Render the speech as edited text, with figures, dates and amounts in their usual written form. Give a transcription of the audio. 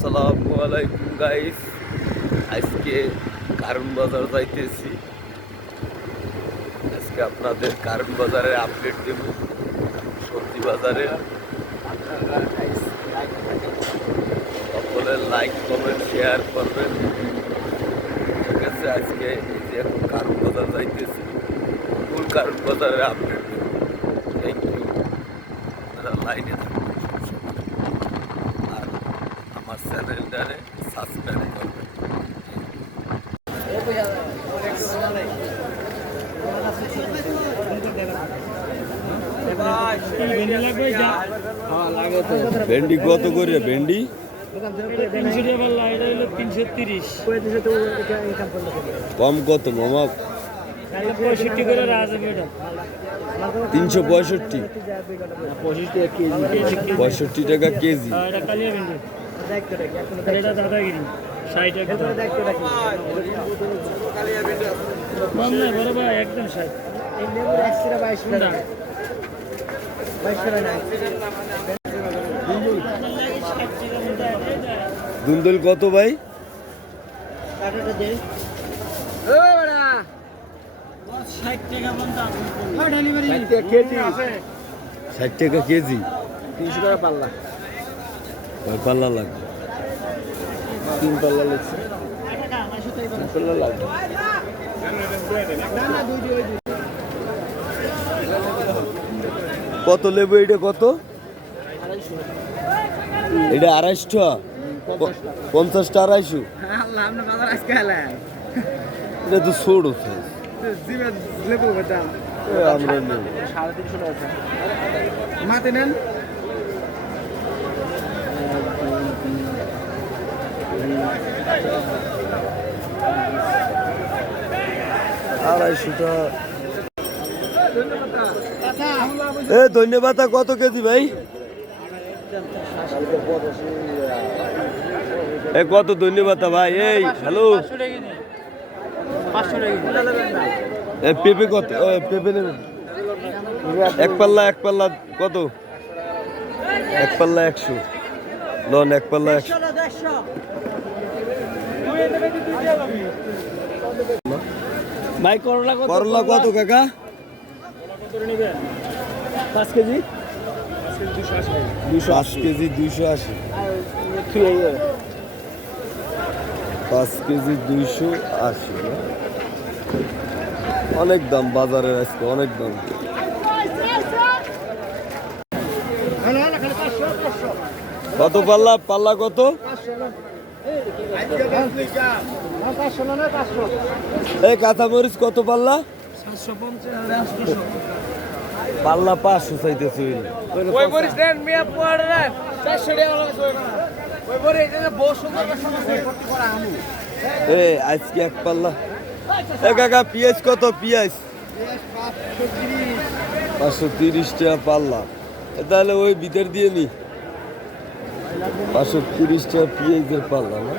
আসসালামু আলাইকুম গাইস, আজকে কারণ বাজার যাইতেছি। আজকে আপনাদের কারণ বাজারের আপডেট দেব, সবজি বাজারে। সকলে লাইক কমেন্ট শেয়ার করবেন। ঠিক আছে, আজকে এই যে এখন কারণ বাজার যাইতেছি, ফুল কারণ বাজারের আপডেট দেব। থ্যাংক ইউ, আপনারা লাইনে থাকবেন আর আমার চ্যানেলটারে সাবস্ক্রাইব করবেন। ভেন্ডি কত করে? ভেন্ডি 330। কম কত মামা? 65 করে রাজা বেটা। 365, 65 টাকা কেজি। এটা কালিয়া ভেন্ডি। এটা দাদাগিরি 60 টাকা। কম না বড় ভাই, একদম 60। এই লেবুর 22 টাকা। 22 টাকা না। দুন্দুল কত ভাই? টাকাটা দে। ও বড়া 60 টাকা বন্ধা। ও ডেলিভারি 60 টাকা কেজি। 60 টাকা কেজি, 300 টাকা পাল্লা। কয় পাল্লা লাগবে? 3 পাল্লা লাগছে। 3 পাল্লা লাগবে। না না দুই দুই। কত লেবু? এটা কত? এটা 250, 50 টা 250। আল্লাহ আপনি বাজার আজকে এলেন। এটা তো ছোট জিমে লেবু দাম আমরা নেব। 350 টাকা। মাতে নেন। আড়াইশোটা। এ ধন্যবাদ। কত কেজি ভাই? এ কত ধন্যবাদ ভাই? এই হ্যালো, 500 টাকা। এ পেঁপে কত? পেঁপে নেবেন? এক পাল্লা কত? এক পাল্লা 100 লন। এক পাল্লা 100। ভাই করলা কত? করলা কত কাকা? 5 কেজি 5 কেজি 280। 5 কেজি 280। অনেক দাম বাজারের আজকে, অনেক দাম। কত পাল্লা? পাল্লা কত? এই কাঁচামরিচ কত পাল্লা? 750। পাল্লা 500 চাইতেছে। ওই মরিচ দেন মিয়া পড়ে না 400 টাকা লাগছে ওই মরিচ এটা বহু সুন্দর ভর্তি করা আমু। এ আজকে এক পাল্লা। এ কাকা পেঁয়াজ কত? পেঁয়াজ 530 টাকা পাল্লা। তাহলে ওই ভিতর দিয়ে নি 530 টাকা পেঁয়াজের পাল্লা না?